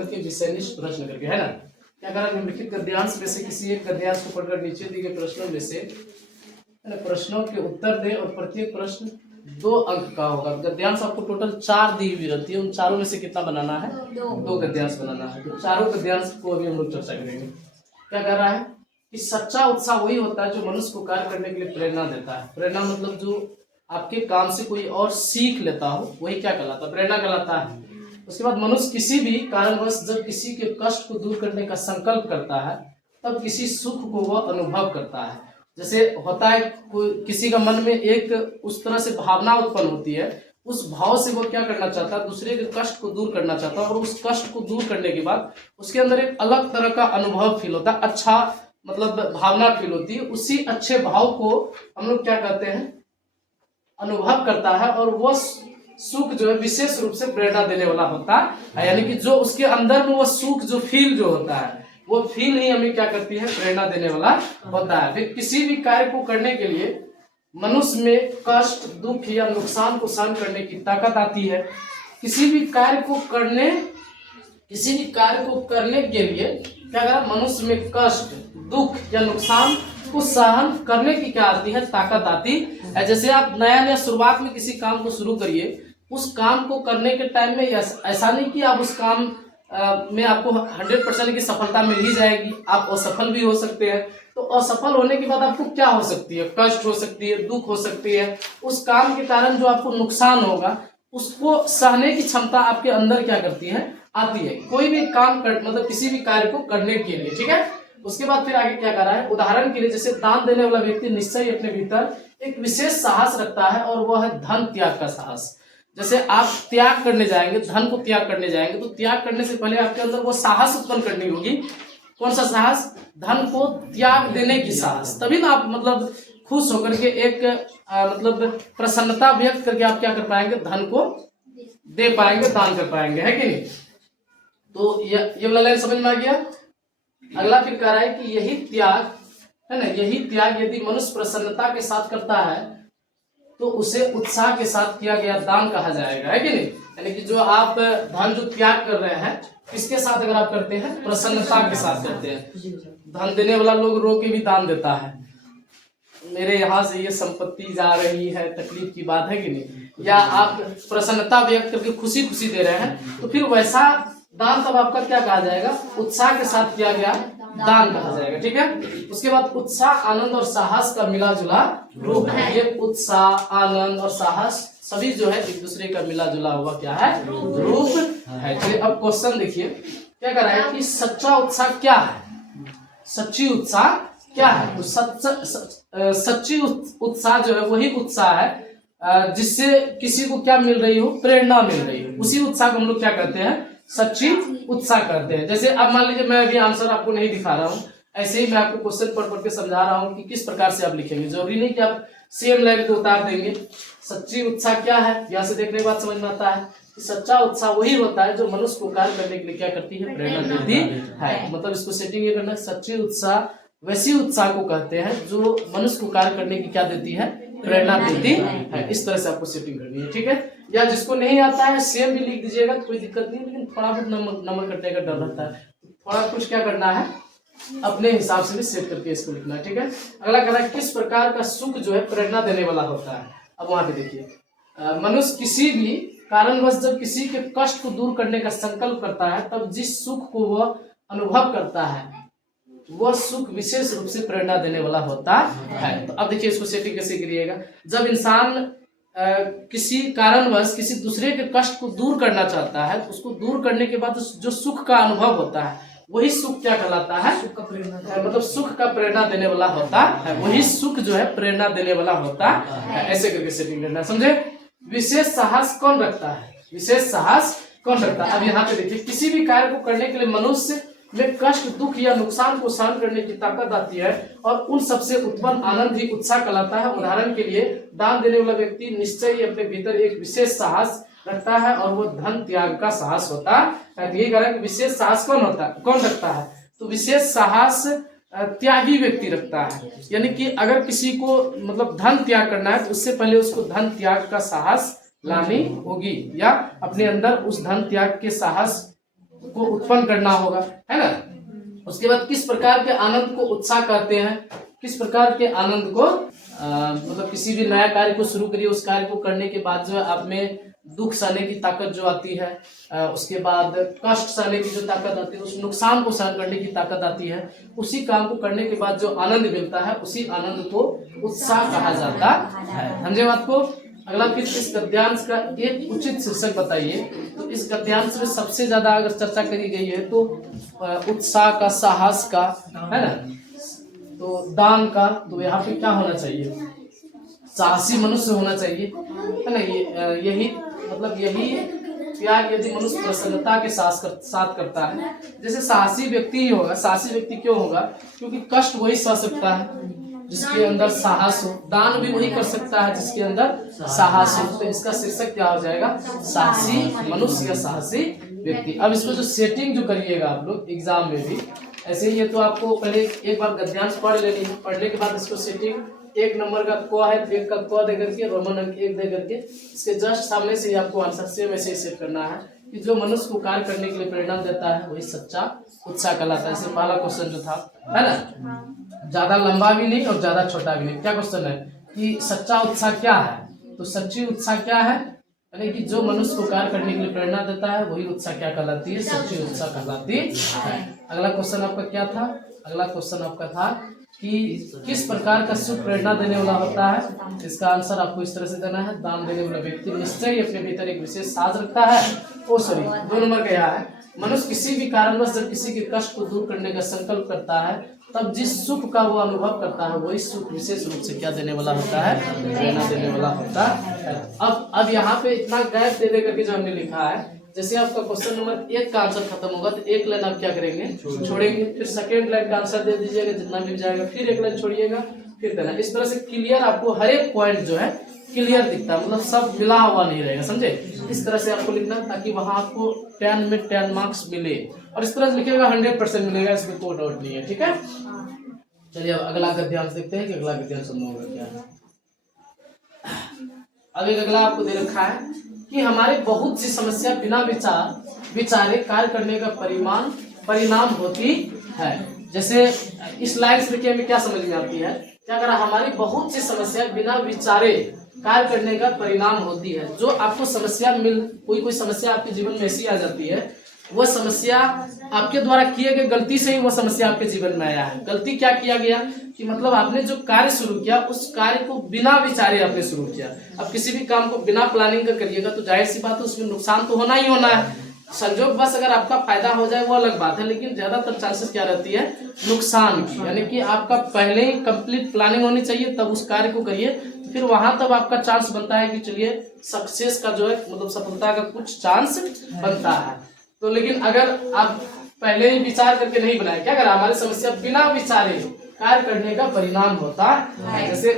करके विषयनिष्ठ प्रश्न करके, है ना। क्या करा, निम्नलिखित गद्यांश में से किसी एक गद्यांश को पढ़कर नीचे दिए गए प्रश्नों में से प्रश्नों के उत्तर दे और प्रत्येक प्रश्न 2 अंक का होगा। गद्यांश आपको टोटल 4 दी हुई रहती है, उन चारों में से कितना बनाना है, 2 गद्यांश बनाना है। तो चारों गद्यांश को अभी हम लोग चर्चा करेंगे। क्या कह रहा है कि सच्चा उत्साह वही होता है जो मनुष्य को कार्य करने के लिए प्रेरणा देता है। प्रेरणा मतलब जो आपके काम से कोई और सीख लेता हो, वही क्या कहलाता है, प्रेरणा कहलाता है। उसके बाद मनुष्य किसी भी कारणवश जब किसी के कष्ट को दूर करने का संकल्प करता है, तब किसी सुख को वह अनुभव करता है। जैसे होता है किसी का मन में एक उस तरह से भावना उत्पन्न होती है, उस भाव से वो क्या करना चाहता है, दूसरे के कष्ट को दूर करना चाहता है, और उस कष्ट को दूर करने के बाद उसके अंदर एक अलग तरह का अनुभव फील होता है, अच्छा मतलब भावना फील होती है। उसी अच्छे भाव को हम लोग क्या कहते हैं, अनुभव करता है, और वो सुख जो है विशेष रूप से प्रेरणा देने वाला होता है। यानी कि जो उसके अंदर में वो सुख जो फील जो होता है, वो फील ही हमें क्या करती है, प्रेरणा देने वाला होता है। फिर किसी भी कार्य को करने के लिए मनुष्य में कष्ट, दुख या नुकसान को सहन करने की ताकत आती है। किसी भी कार्य को करने के लिए क्या करा, मनुष्य में कष्ट, दुख या नुकसान को सहन करने की क्या आती है, ताकत आती है। जैसे आप नया शुरुआत में किसी काम को शुरू करिए, उस काम को करने के टाइम में ऐसा नहीं कि आप उस काम में आपको 100% की सफलता मिल ही जाएगी, आप असफल भी हो सकते हैं। तो असफल होने के बाद आपको क्या हो सकती है, कष्ट हो सकती है, दुख हो सकती है। उस काम के कारण जो आपको नुकसान होगा, उसको सहने की क्षमता आपके अंदर क्या करती है, आती है, कोई भी काम मतलब किसी भी कार्य को करने के लिए, ठीक है। उसके बाद फिर आगे क्या कर रहा है, उदाहरण के लिए जैसे दान देने वाला व्यक्ति निश्चय ही अपने भीतर एक विशेष साहस रखता है, और वह है धन त्याग का साहस। जैसे आप त्याग करने जाएंगे, धन को त्याग करने जाएंगे, तो त्याग करने से पहले आपके अंदर वो साहस उत्पन्न करनी होगी। कौन सा साहस, धन को त्याग देने की साहस। तभी ना आप मतलब खुश होकर के एक मतलब प्रसन्नता व्यक्त करके आप क्या कर पाएंगे, धन को दे पाएंगे, दान कर पाएंगे, है कि नहीं। तो ये वाला लाइन समझ में आ गया। अगला फिर कह रहा है कि यही त्याग है ना, यही त्याग यदि मनुष्य प्रसन्नता के साथ करता है, तो उसे उत्साह के साथ किया गया दान कहा जाएगा, है कि नहीं। यानी कि जो आप धन जो त्याग कर रहे हैं, किसके साथ अगर आप करते हैं, प्रसन्नता के साथ करते हैं। धन देने वाला लोग रो के भी दान देता है, मेरे यहाँ से ये संपत्ति जा रही है, तकलीफ की बात है कि नहीं। या आप प्रसन्नता व्यक्त करके खुशी खुशी दे रहे हैं, तो फिर वैसा दान तब आपका क्या कहा जाएगा, उत्साह के साथ किया गया दान कहा जाएगा, ठीक है। उसके बाद उत्साह, आनंद और साहस का मिला जुला रूप है। ये उत्साह, आनंद और साहस सभी जो है एक दूसरे का मिला जुला हुआ क्या है, रूप है। चलिए अब क्वेश्चन देखिए, क्या कर रहा है कि सच्चा उत्साह क्या है, सच्ची उत्साह क्या है। तो सच्ची उत्साह जो है वही उत्साह है जिससे किसी को क्या मिल रही हो, प्रेरणा मिल रही हो। उसी उत्साह को हम लोग क्या करते हैं, सच्ची उत्साह करते हैं। जैसे अब मान लीजिए मैं अभी आंसर आपको नहीं दिखा रहा हूँ, ऐसे ही मैं आपको क्वेश्चन पढ़ के समझा रहा हूँ कि किस प्रकार से आप लिखेंगे। जरूरी नहीं कि आप सेम लाइन को उतार देंगे। सच्ची उत्साह क्या है, यहाँ से देखने के बाद समझ में आता है कि सच्चा उत्साह वही होता है जो मनुष्य को कार्य करने के लिए क्या करती है, प्रेरणा देती है। मतलब इसको सेटिंग ये करना, सच्ची उत्साह वैसी उत्साह को कहते हैं जो मनुष्य को कार्य करने की क्या देती है, प्रेरणा देती है। इस तरह से आपको सेटिंग करनी है, ठीक है। या जिसको नहीं आता है सेम भी लिख दीजिएगा, कोई दिक्कत नहीं, लेकिन थोड़ा बहुत नंबर कटने का डर रहता है, थोड़ा कुछ क्या करना है, अपने हिसाब से भी सेट करके इसको लिखना है, ठीक है। अगला कहना है किस प्रकार का सुख जो है प्रेरणा देने वाला होता है। अब वहां पे देखिए, मनुष्य किसी भी कारणवश जब किसी के कष्ट को दूर करने का संकल्प करता है, तब जिस सुख को वह अनुभव करता है, वह सुख विशेष रूप से प्रेरणा देने वाला होता है। तो अब देखिए इसको सेटिंग कैसे करिएगा। जब इंसान किसी कारणवश किसी दूसरे के कष्ट को दूर करना चाहता है, तो उसको दूर करने के बाद जो सुख का अनुभव होता है, वही सुख क्या कहलाता है, सुख का प्रेरणा, मतलब सुख का प्रेरणा देने वाला होता है। वही सुख जो है प्रेरणा देने वाला होता है। ऐसे करके सेटिंग करना, समझे। विशेष साहस कौन रखता है, विशेष साहस कौन रखता है। अब यहाँ पे देखिए, किसी भी कार्य को करने के लिए मनुष्य में कष्ट, दुख या नुकसान को सहन करने की ताकत आती है, और उन सबसे उत्पन्न आनंद ही उत्साह कहलाता है। उदाहरण के लिए दान देने वाला व्यक्ति निश्चय ही अपने भीतर एक विशेष साहस रखता है, और वो धन त्याग का साहस होता है। यही कारण कि विशेष साहस कौन रखता है, तो विशेष साहस त्यागी व्यक्ति रखता है। यानी कि अगर किसी को मतलब धन त्याग करना है, तो उससे पहले उसको धन त्याग का साहस लानी होगी, या अपने अंदर उस धन त्याग के साहस को उत्पन्न करना होगा, है ना। उसके बाद किस प्रकार के आनंद को उत्साह कहते हैं, किस प्रकार के आनंद को मतलब किसी भी नया कार्य को शुरू करिए, उस कार्य को करने के बाद जो है आप में दुख सहने की ताकत जो आती है, उसके बाद कष्ट सहने की जो ताकत आती है, उस नुकसान को सहन करने की ताकत आती है, उसी काम को करने के बाद जो आनंद मिलता है उसी आनंद को उत्साह कहा जाता है। समझे बात को। अगला फिर इस गद्यांश का एक उचित शीर्षक बताइए। तो इस गद्यांश में सबसे ज्यादा अगर चर्चा करी गई है तो उत्साह का, साहस का, है ना, तो दान का, तो यहाँ पे क्या होना चाहिए, साहसी मनुष्य होना चाहिए, है ना। यही मतलब यही त्याग यदि मनुष्य प्रसन्नता के साथ करता है, जैसे साहसी व्यक्ति ही होगा। साहसी व्यक्ति क्यों होगा, क्योंकि कष्ट वही सह सकता है जिसके अंदर साहस हो, दान भी वही कर सकता है जिसके अंदर साहस हो। तो इसका शीर्षक क्या हो जाएगा, साहसी मनुष्य या साहसी व्यक्ति। अब इसको जो सेटिंग जो करिएगा आप लोग एग्जाम में भी ऐसे ही है, तो आपको पहले एक बार गद्यांश पढ़ लेनी है, पढ़ने के बाद इसको सेटिंग, 1 नंबर का क है तो 1 का क दे करके, रोमन अंक 1 दे करके इसके जस्ट सामने से ही आपको आंसर सेम ऐसे सेट करना है कि जो मनुष्य को कार्य करने के लिए प्रेरणा देता है वही सच्चा उत्साह कहलाता है। जैसे पहला क्वेश्चन जो था, है ना, ज्यादा लंबा भी नहीं और ज्यादा छोटा भी नहीं। क्या क्वेश्चन है कि सच्चा उत्साह क्या है, तो सच्ची उत्साह क्या है, यानी कि जो मनुष्य को कार्य करने के लिए प्रेरणा देता है वही उत्साह क्या कहलाती है, सच्ची उत्साह कहलाती है। अगला क्वेश्चन आपका क्या था, अगला क्वेश्चन आपका था कि किस प्रकार का सुख प्रेरणा देने वाला होता है। इसका आंसर आपको इस तरह से देना है, दान देने वाला व्यक्ति निश्चय ही अपने भीतर एक विशेष साज रखता है। ओ सॉरी, 2 नंबर का यहाँ है, मनुष्य किसी भी कारणवश जब किसी के कष्ट को दूर करने का संकल्प करता है तब जिस सुख का वो अनुभव करता है वही सुख विशेष रूप से क्या देने वाला होता है, प्रेरणा देने वाला होता है। अब यहाँ पे इतना गैप दे दे करके जो हमने लिखा है, जैसे आपका क्वेश्चन नंबर 1 का आंसर खत्म होगा तो 1 लाइन आप क्या करेंगे, छोड़ेंगे, फिर सेकेंड लाइन का आंसर दे दीजिएगा जितना मिल जाएगा, फिर 1 लाइन छोड़िएगा, फिर देना। इस तरह से क्लियर आपको हर एक पॉइंट जो है क्लियर दिखता है, मतलब सब मिला हुआ नहीं रहेगा, समझे। इस तरह से आपको लिखना ताकि वहां आपको 10 में 10 मार्क्स मिले, और इस तरह से लिखिएगा 100% मिलेगा, इसमें कोई डाउट नहीं है, ठीक है। चलिए अब अगला गद्यांश देखते हैं कि अगला गद्यांश हम लोगों का क्या है। अब एक अगला आपको दे रखा है कि हमारे बहुत सी समस्या बिना विचारे कार्य करने का परिणाम होती है। जैसे इस लाइन से देखिए हमें क्या समझ में आती है, क्या करा, हमारी बहुत सी समस्या बिना विचारे कार्य करने का परिणाम होती है। जो आपको समस्या कोई समस्या आपके जीवन में ऐसी आ जाती है, वह समस्या आपके द्वारा किए गए गलती से ही वह समस्या आपके जीवन में आया है। गलती क्या किया गया कि मतलब आपने जो कार्य शुरू किया उस कार्य को बिना विचारे आपने शुरू किया। अब किसी भी काम को बिना प्लानिंग का करिएगा तो जाहिर सी बात है उसमें नुकसान तो होना ही होना है। संजोग बस अगर आपका फायदा हो जाए वो अलग बात है, लेकिन ज्यादातर चांसेस क्या रहती है, नुकसान की। यानी कि आपका पहले ही कंप्लीट प्लानिंग होनी चाहिए तब उस कार्य को करिए, फिर वहां तब आपका चांस बनता है कि चलिए सक्सेस का जो है मतलब सफलता का कुछ चांस बनता है। तो लेकिन अगर आप पहले ही विचार करके नहीं बनाए, क्या करा, हमारी समस्या बिना विचारे कार्य करने का परिणाम होता है। जैसे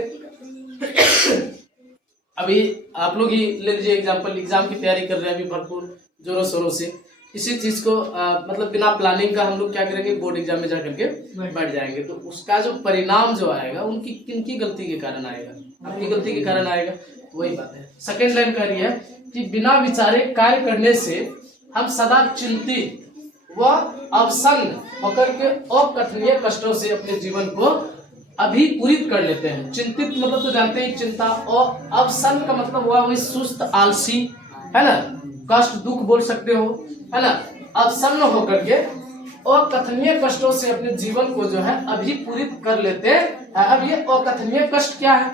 अभी आप लोग ही ले लीजिए एग्जाम्पल, एग्जाम की तैयारी कर रहे हैं अभी भरपूर जोरों शोरों से, इसी चीज को मतलब बिना प्लानिंग का हम लोग क्या करेंगे, बोर्ड एग्जाम में जाकर के बैठ जाएंगे, तो उसका जो परिणाम जो आएगा उनकी किनकी गलती के कारण आएगा, आपकी गलती के कारण आएगा। वही बात है। सेकेंड लाइन कह रही है कि बिना विचारे कार्य करने से हम सदा चिंतित व अवसन्न होकर के अकथनीय कष्टों से अपने जीवन को अभिपूरित कर लेते हैं। चिंतित मतलब तो जानते ही चिंता, और अवसन्न का मतलब हुआ वही सुस्त आलसी, है ना, कष्ट दुख बोल सकते हो, है ना। अवसन्न होकर के अकथनीय कष्टों से अपने जीवन को जो है अभिपूरित कर लेते हैं। अब ये अकथनीय कष्ट क्या है,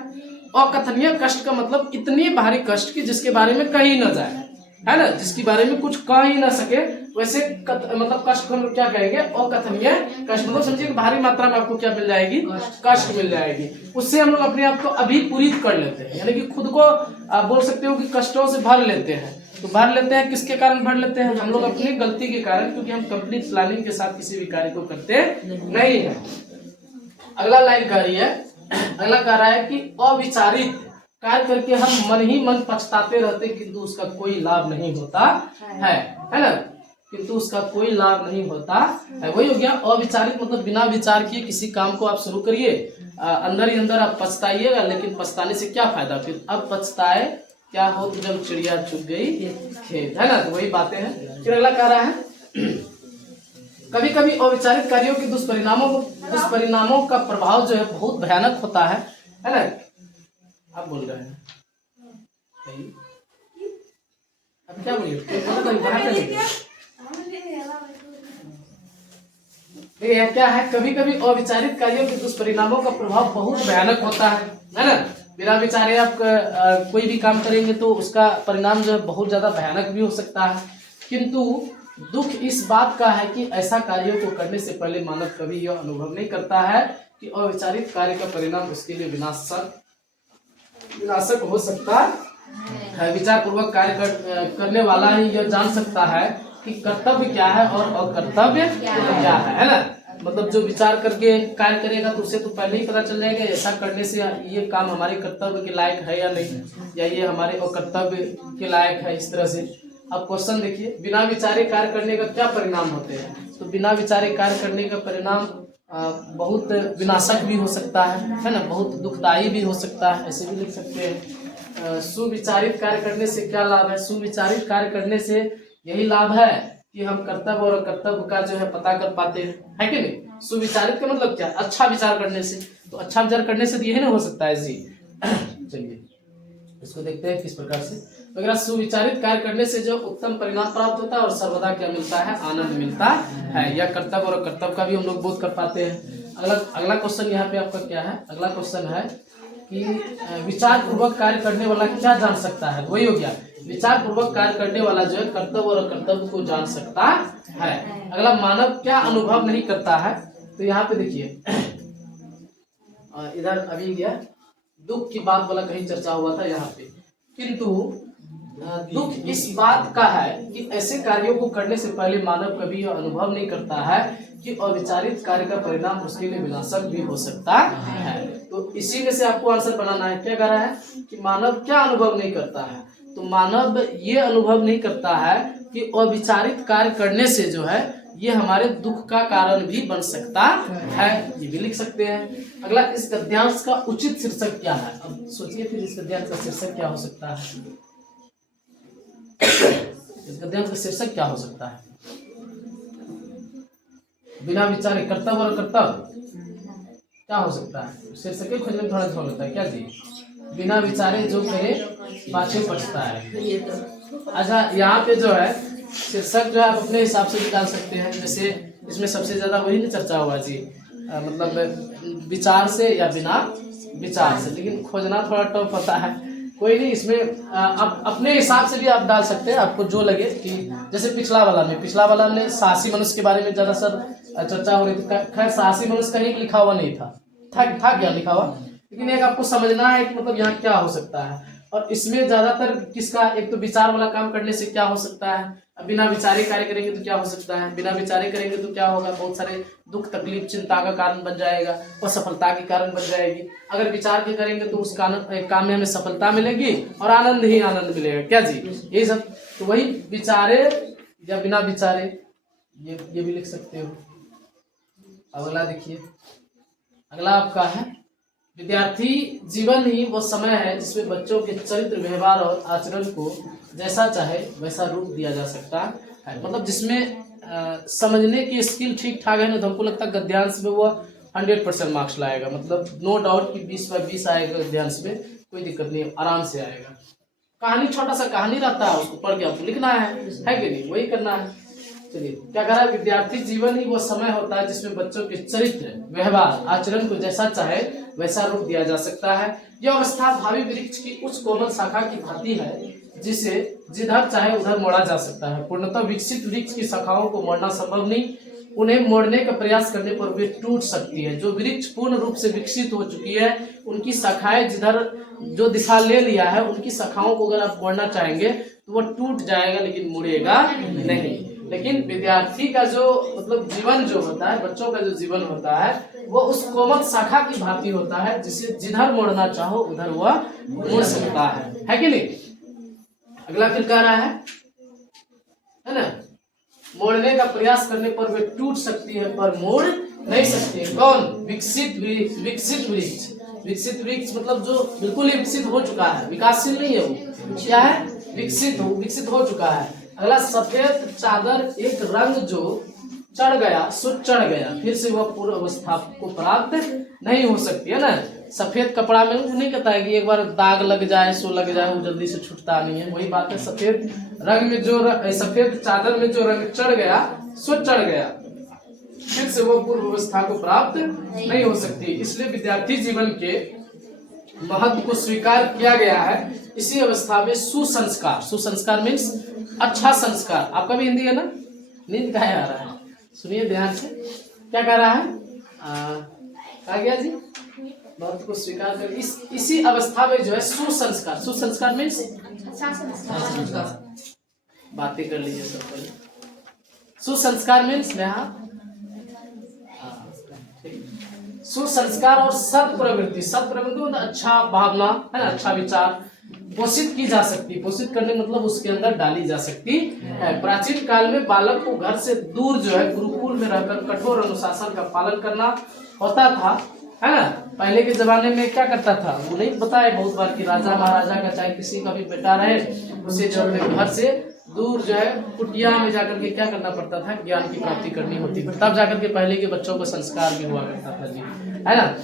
अकथनीय कष्ट का मतलब इतनी भारी कष्ट की जिसके बारे में कही न जाए, है ना, जिसके बारे में कुछ कह ही ना सके, वैसे मतलब कष्ट को हम लोग क्या कहेंगे, अकथनीय कष्ट। मतलब समझिए भारी मात्रा में आपको क्या मिल जाएगी, कष्ट मिल जाएगी। उससे हम लोग अपने आप को अभिपूरित कर लेते हैं, यानी कि खुद को आप बोल सकते हो कि कष्टों से भर लेते हैं। तो भर लेते हैं किसके कारण भर लेते हैं, हम लोग अपनी गलती के कारण, क्योंकि हम कंप्लीट प्लानिंग के साथ किसी भी कार्य को करते नहीं है। अगला लाइन कह रही है, अगला कह रहा है कि अविचारित कार्य करके हम मन ही मन पछताते रहते किंतु उसका कोई लाभ नहीं होता है ना, किंतु उसका कोई लाभ नहीं होता है। वही हो गया अविचारित, मतलब बिना विचार किए किसी काम को आप शुरू करिए, अंदर ही अंदर आप पछताइएगा, लेकिन पछताने से क्या फायदा, फिर अब पछताए क्या हो तो जब चिड़िया चुग गई खेत, है ना। तो वही बातें हैं। फिर अगला कह रहा है कभी कभी अविचारित कार्यों के दुष्परिणामों का प्रभाव जो है बहुत भयानक होता है ना। आप बोल रहे हैं अब क्या बोलिए, क्या है, कभी कभी अविचारित कार्यों के दुष्परिणामों का प्रभाव बहुत भयानक होता है ना। बिना विचारे आप कोई भी काम करेंगे तो उसका परिणाम जो है बहुत ज्यादा भयानक भी हो सकता है। किंतु दुख इस बात का है कि ऐसा कार्यों को करने से पहले मानव कभी यह अनुभव नहीं करता है कि अविचारित कार्य का परिणाम उसके लिए विनाशक हो सकता है। विचार पूर्वक कार्य करने वाला ही यह जान सकता है कि कर्तव्य क्या है और अकर्तव्य क्या है ना। मतलब जो विचार करके कार्य करेगा तो उसे तो पहले ही पता चल जाएगा ऐसा करने से ये काम हमारे कर्तव्य के लायक है या नहीं, या ये हमारे अकर्तव्य के लायक है। इस तरह से अब क्वेश्चन देखिए, बिना विचारे कार्य करने का क्या परिणाम होते हैं। तो बिना विचारे कार्य करने का परिणाम बहुत विनाशक भी हो सकता है ना, बहुत दुखदायी भी हो सकता है, ऐसे भी लिख सकते हैं। सुविचारित कार्य करने से क्या लाभ है। सुविचारित कार्य करने से यही लाभ है कि हम कर्तव्य और अकर्तव्य का जो है पता कर पाते हैं, है कि नहीं। सुविचारित का मतलब क्या, अच्छा विचार करने से। तो अच्छा विचार करने से तो यही ना हो सकता है जी। चलिए इसको देखते हैं किस प्रकार से। अगर सुविचारित कार्य करने से जो उत्तम परिणाम प्राप्त होता है और सर्वदा क्या मिलता है, आनंद मिलता है। यह कर्तव्य और अकर्तव्य का भी हम लोग बोध कर पाते हैं। अगला क्वेश्चन यहाँ पे आपका क्या है, अगला क्वेश्चन है कि विचार पूर्वक कार्य करने वाला क्या जान सकता है। वही हो गया, विचार पूर्वक कार्य करने वाला जो है कर्तव्य और अकर्तव्य को जान सकता है। अगला, मानव क्या अनुभव नहीं करता है। तो यहाँ पे देखिए इधर अभी गया दुख की बात वाला कहीं चर्चा हुआ था यहाँ पे। किंतु दुख इस बात का है कि ऐसे कार्यों को करने से पहले मानव कभी यह अनुभव नहीं करता है कि अविचारित कार्य का परिणाम उसके लिए विनाशक भी हो सकता है। तो इसी में से आपको आंसर बनाना है। क्या कह रहा है कि मानव क्या अनुभव नहीं करता है। तो मानव ये अनुभव नहीं करता है कि अविचारित कार्य करने से जो है ये हमारे दुख का कारण भी बन सकता है, ये भी लिख सकते हैं। अगला, इस गद्यांश का उचित शीर्षक क्या है। अब सोचिए फिर इस गद्यांश का शीर्षक क्या हो सकता है। इस गद्यांश का शीर्षक क्या हो सकता है। बिना विचारे कर्तव्य और कर्तव्य क्या हो सकता है। शीर्षक खोजने में थोड़ा सा होता है क्या जी। बिना विचारे जो करे पाछे पछता है। अच्छा, यहाँ पे जो है शीर्षक जो है आप अपने हिसाब से भी डाल सकते हैं। जैसे इसमें सबसे ज्यादा वही नहीं चर्चा हुआ जी, मतलब विचार से या बिना विचार से, लेकिन खोजना थोड़ा टफ होता है। कोई नहीं, इसमें आप अपने हिसाब से भी आप डाल सकते हैं, आपको जो लगे। कि जैसे पिछला वाला में साहसी मनुष्य के बारे में ज्यादा सर चर्चा हो रही थी। खैर साहसी मनुष्य कहीं लिखा हुआ नहीं था क्या लिखा हुआ, लेकिन एक आपको समझना है कि मतलब यहाँ क्या हो सकता है। और इसमें ज्यादातर किसका, एक तो विचार वाला काम करने से क्या हो सकता है। बिना विचारे कार्य करेंगे तो क्या हो सकता है। बिना विचारे करेंगे तो क्या होगा, बहुत सारे दुख तकलीफ चिंता का कारण बन जाएगा और सफलता के कारण बन जाएगी। अगर विचार के करेंगे तो उस काम में हमें सफलता मिलेगी और आनंद ही आनंद मिलेगा। क्या जी, यही सब। तो वही विचारे या बिना विचारे, ये भी लिख सकते हो। अब अगला देखिए, अगला आपका है विद्यार्थी जीवन ही वो समय है जिसमें बच्चों के चरित्र व्यवहार और आचरण को जैसा चाहे वैसा रूप दिया जा सकता है। मतलब जिसमें समझने की स्किल ठीक ठाक है ना, तो हमको लगता है गद्यांश में वो 100% मार्क्स लाएगा। मतलब नो डाउट कि 20/20 आएगा गद्यांश में, कोई दिक्कत नहीं, आराम से आएगा। कहानी, छोटा सा कहानी रहता है, उसको पढ़ के आपको लिखना है कि नहीं, वही करना है। चलिए क्या कह रहा है, विद्यार्थी जीवन ही वो समय होता है जिसमें बच्चों के चरित्र व्यवहार आचरण को जैसा चाहे वैसा रूप दिया जा सकता है। यह अवस्था भावी वृक्ष की उच्च कोमल शाखा की भांति है जिसे जिधर चाहे उधर मोड़ा जा सकता है। पूर्णतः विकसित वृक्ष की शाखाओं को मोड़ना संभव नहीं, उन्हें मोड़ने का प्रयास करने पर वे टूट सकती है। जो वृक्ष पूर्ण रूप से विकसित हो चुकी है, उनकी शाखाएं जिधर जो दिशा ले लिया है, उनकी शाखाओं को अगर आप मोड़ना चाहेंगे तो वो टूट जाएगा, लेकिन मुड़ेगा नहीं। लेकिन विद्यार्थी का जो मतलब जीवन जो होता है, बच्चों का जो जीवन होता है, वो उस कोमल शाखा की भांति होता है जिसे जिधर मोड़ना चाहो उधर वह मोड़ सकता है कि नहीं। अगला फिर कह रहा है ना, मोड़ने का प्रयास करने पर वे टूट सकती है पर मोड़ नहीं सकती। कौन, विकसित वृक्ष। विकसित वृक्ष मतलब जो बिल्कुल ही विकसित हो चुका है, विकासशील नहीं है वो, क्या है, विकसित हो चुका है। अगला, सफेद चादर एक रंग जो चढ़ गया सो चढ़ गया, फिर से वह पूर्व अवस्था को प्राप्त नहीं हो सकती है ना। सफेद कपड़ा में वो नहीं कहता है कि एक बार दाग लग जाए सो लग जाए, वो जल्दी से छूटता नहीं है। वही बात है, सफेद रंग में जो सफेद चादर में जो रंग चढ़ गया सो चढ़ गया, फिर से वो पूर्व अवस्था को प्राप्त नहीं हो सकती। इसलिए विद्यार्थी जीवन के महत्व को स्वीकार किया गया है इसी अवस्था में। सुसंस्कार, सुसंस्कार मीन्स अच्छा संस्कार। आपका भी हिंदी है ना, नींद कहाँ आ रहा है, सुनिए ध्यान से। क्या कह रहा है, कहा गया जी, महत्व को स्वीकार कर इसी अवस्था में जो है सुसंस्कार। सुसंस्कार मीन्स बातें कर लीजिए सब पहले। सुसंस्कार मीन्स सुसंस्कार और सत्प्रवृत्ति, सत्प्रवृत्ति मतलब अच्छा भावना है ना, अच्छा विचार पोषित की जा सकती है। पोषित करने मतलब उसके अंदर डाली जा सकती है। प्राचीन काल में बालक को घर से दूर जो है गुरुकुल में रहकर कठोर अनुशासन का पालन करना होता था, है ना। पहले के जमाने में क्या करता था, वो नहीं बताया बहुत बार कि राजा महाराजा का चाहे किसी का भी बेटा रहे, उसे जो है घर से दूर जो है कुटिया में जाकर के क्या करना पड़ता था, ज्ञान की प्राप्ति करनी होती थी, तब जाकर के पहले के बच्चों को संस्कार भी हुआ करता था जी, है ना।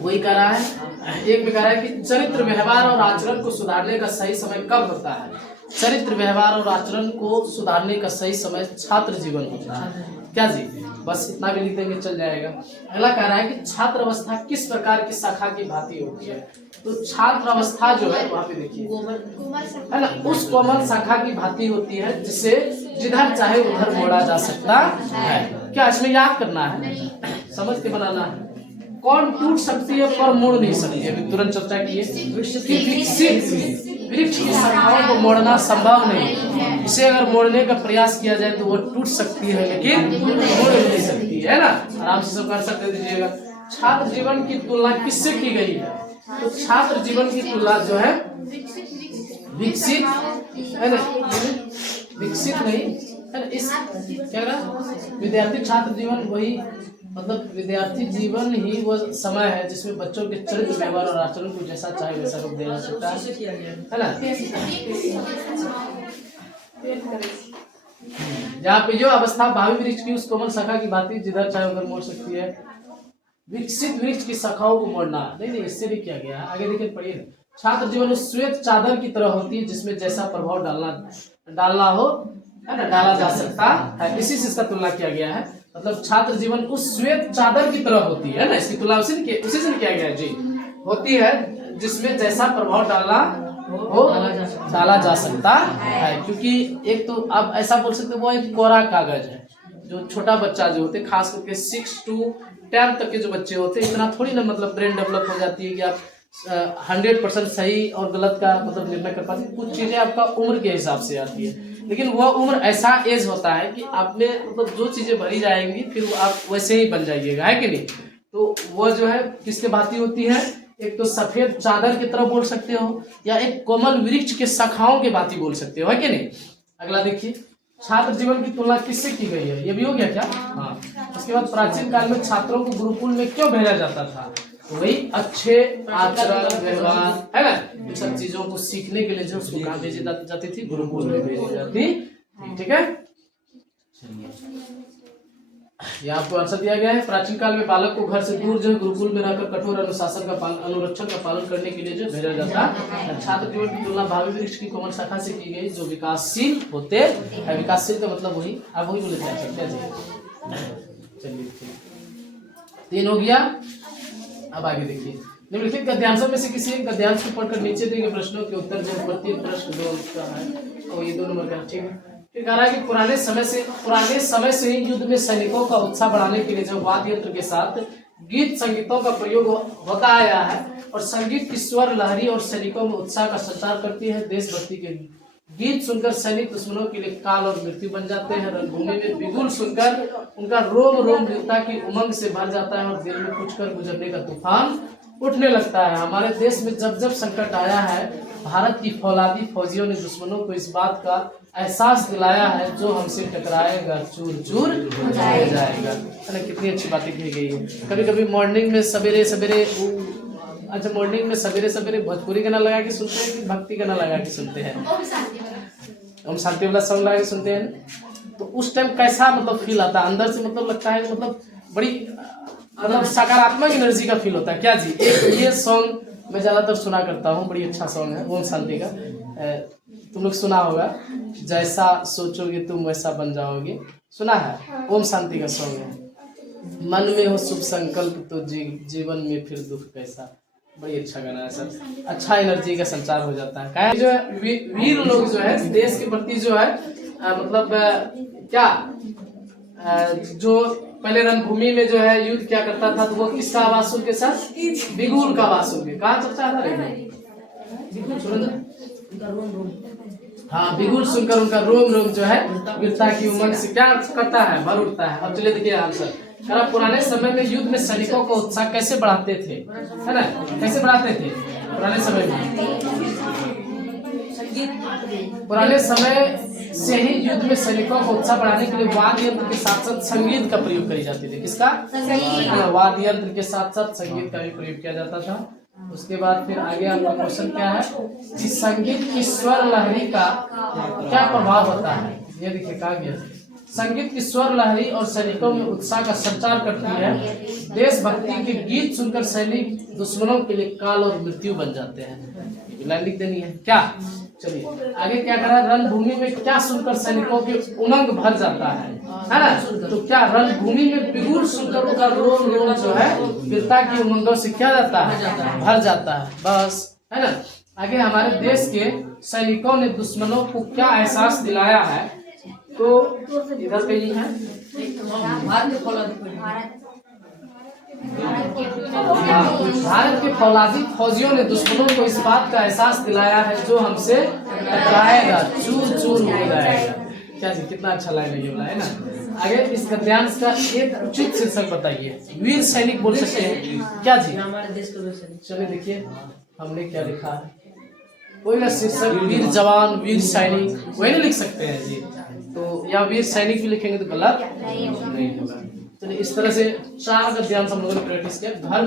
वही कह रहा है, एक में कह रहा है कि चरित्र व्यवहार और आचरण को सुधारने का सही समय कब होता है। चरित्र व्यवहार और आचरण को सुधारने का सही समय छात्र जीवन होता है। क्या जी, बस इतना भी लिख देंगे चल जाएगा। अगला कह रहा है कि छात्र अवस्था किस प्रकार की शाखा की भांति होती है। तो छात्र अवस्था जो है वहाँ पे देखिए, है ना, उस कोमल शाखा की भांति होती है जिसे जिधर चाहे उधर मोड़ा जा सकता है। क्या इसमें याद करना है, समझ के बनाना है। कौन टूट सकती है पर मोड़ नहीं सकती है, अभी तुरंत चर्चा की है। विकसित वृक्ष की शाखाओं को मोड़ना संभव नहीं, इसे अगर मोड़ने का प्रयास किया जाए तो वो टूट सकती है लेकिन मोड़ नहीं सकती है ना। आराम से सब कर सकते दीजिएगा। छात्र जीवन की तुलना किससे की गई है, तो छात्र जीवन की तुलना जो है विकसित है ना, विकसित नहीं है ना, इस क्या रहा विद्यार्थी छात्र जीवन वही मतलब विद्यार्थी जीवन ही वो समय है जिसमें बच्चों के चरित्र व्यवहार और आचरण को जैसा चाहे वैसा रूप दिया जा सकता है ना। यहाँ पे जो अवस्था भावी वृक्ष की उस कोमल शाखा की भांति जिधर चाहे उधर मोड़ सकती है। विकसित वृक्ष की शाखाओं को मोड़ना नहीं, इससे नहीं किया गया। आगे देखिए पढ़िए। छात्र जीवन उस श्वेत चादर की तरह होती है जिसमें जैसा प्रभाव डालना हो है ना, डाला जा सकता है। इसी से इसका तुलना किया गया है। मतलब छात्र जीवन उस श्वेत चादर की तरह होती है ना, इसकी तुलना उसी से किया गया जी, होती है जिसमें जैसा प्रभाव डालना हो डाला जा सकता है। क्योंकि एक तो आप ऐसा बोल सकते हो वो एक कोरा कागज है। जो छोटा बच्चा जो होते खास करके 6 to 10 तक के जो बच्चे होते हैं, इतना थोड़ी ना मतलब ब्रेन डेवलप हो जाती है कि आप 100% सही और गलत का मतलब निर्णय कर पाते। कुछ चीजें आपका उम्र के हिसाब से आती है, लेकिन वह उम्र ऐसा एज होता है कि आप में मतलब जो चीजें भरी जाएंगी फिर वो आप वैसे ही बन जाइएगा, है कि नहीं। तो वो जो है किसके भांति होती है, एक तो सफेद चादर की तरह बोल सकते हो या एक कोमल वृक्ष के शाखाओं के भांति बोल सकते हो, है कि नहीं। अगला देखिए, छात्र जीवन की तुलना किससे की गई है, ये भी हो गया क्या। हाँ, उसके बाद प्राचीन काल में छात्रों को गुरुकुल में क्यों भेजा जाता था, वही अच्छे आचरण व्यवहार है ना, इन सब चीजों को सीखने के लिए जो उसको कहाँ भेजी जाती थी, गुरुकुल में भेजी जाती। ठीक है, यहाँ आपको आंसर दिया गया है। प्राचीन काल में बालक को घर से दूर जो है गुरुकुल में रहकर कठोर अनुशासन का अनुरक्षण का पालन करने के लिए जो भेजा जाता। छात्र जीवन की तुलना भावी वृक्ष की कोमल शाखा से की गई जो विकासशील होते हैं। विकासशील का मतलब वही आप वही बोले चलिए 3 हो गया। अब आगे देखिए, निम्नलिखित गद्यांशों में से किसी एक गद्यांश को पढ़कर नीचे दिए गए प्रश्नों के उत्तर जो प्रत्येक प्रश्न 2 का है और ये 2 नंबर का। ठीक है, फिर कह रहा है कि पुराने समय से ही युद्ध में सैनिकों का उत्साह बढ़ाने के लिए जो वाद्य यंत्र के साथ गीत संगीतों का प्रयोग होता आया है और संगीत की स्वर लहरी और सैनिकों में उत्साह का संचार करती है। देशभक्ति के गीत सुनकर सैनिक दुश्मनों के लिए काल और मृत्यु बन जाते हैं। रणभूमि में बिगुल सुनकर उनका रोम रोम वीरता की उमंग से भर जाता है और दिल में कुछ कर गुजरने का तूफान उठने लगता है। हमारे देश में जब जब संकट आया है, भारत की फौलादी फौजियों ने दुश्मनों को इस बात का एहसास दिलाया है, जो हमसे टकराएगा चूर चूर हो जाएगा। कितनी अच्छी बातें कही गई है। कभी कभी मॉर्निंग में सवेरे सवेरे अच्छा मॉर्निंग में सवेरे सवेरे भोजपुरी गाना लगा के सुनते हैं कि भक्ति गाना लगा के सुनते हैं। हम शांति वाला सॉन्ग लगा के सुनते हैं। तो उस टाइम कैसा मतलब फील आता है अंदर से, मतलब लगता है कि मतलब बड़ी मतलब सकारात्मक एनर्जी का फील होता है क्या जी। ये सॉन्ग मैं ज़्यादातर सुना करता हूँ, बड़ी अच्छा सॉन्ग है ओम शांति का। तुम लोग सुना होगा, जैसा सोचोगे तुम वैसा बन जाओगे, सुना है? ओम शांति का सॉन्ग है। मन में हो शुभ संकल्प तो जीवन में फिर दुख कैसा। बड़ी अच्छा गाना है सर, अच्छा एनर्जी का संचार हो जाता है। क्या जो वीर लोग जो है देश के प्रति जो है मतलब क्या जो पहले रणभूमि में जो है युद्ध क्या करता था, तो वो किसका आवाज सुन के सर? बिगुल का आवाज सुन के। कहाँ चर्चा था? हाँ, बिगुल सुनकर उनका रोम रोम जो है वीरता की उमंग से क्या करता है, भर उठता है। अब चलिए देखिए आंसर। पुराने समय में युद्ध में सैनिकों का उत्साह कैसे बढ़ाते थे, है ना? कैसे बढ़ाते थे पुराने समय में? पुराने समय से ही युद्ध में सैनिकों को उत्साह बढ़ाने के लिए वाद्य यंत्र के साथ साथ संगीत का प्रयोग करी जाती थी। किसका? वाद्य यंत्र के साथ साथ संगीत का भी प्रयोग किया जाता था। उसके बाद फिर आगे आपका क्वेश्चन क्या है कि संगीत की स्वर लहरी का क्या प्रभाव होता है? ये देखिए कहा गया संगीत की स्वर लहरी और सैनिकों में उत्साह का संचार करती है। देशभक्ति के गीत सुनकर सैनिक दुश्मनों के लिए काल और मृत्यु बन जाते हैं। लाइन लिख देनी है क्या? चलिए आगे क्या करा, रणभूमि में क्या सुनकर सैनिकों के उमंग भर जाता है ना? तो क्या रणभूमि में बिगुल सुनकर उनका रोम रोम जो है वीरता की उमंगों से क्या जाता है? भर जाता है, बस, है ना? आगे हमारे देश के सैनिकों ने दुश्मनों को क्या एहसास दिलाया है, तो इधर पे ही है भारत के फौलादी फौजियों ने दुश्मनों को इस बात का एहसास दिलाया है जो हमसे टकराएगा चूर चूर हो जाएगा। क्या जी, कितना अच्छा लाइन है ये वाला, है ना? आगे इस गद्यांश का एक उचित शीर्षक बताइए। वीर सैनिक बोल सकते हैं क्या जी? हमारे देश को। चलिए देखिए हमने क्या लिखा है, कोई ना शीर्षक वीर जवान वीर सैनिक वही नहीं लिख सकते हैं जी। तो या वीर सैनिक भी लिखेंगे तो गलत नहीं होगा। चलिए इस तरह से 4 गद्यांश हम लोगों ने प्रैक्टिस किया घर में।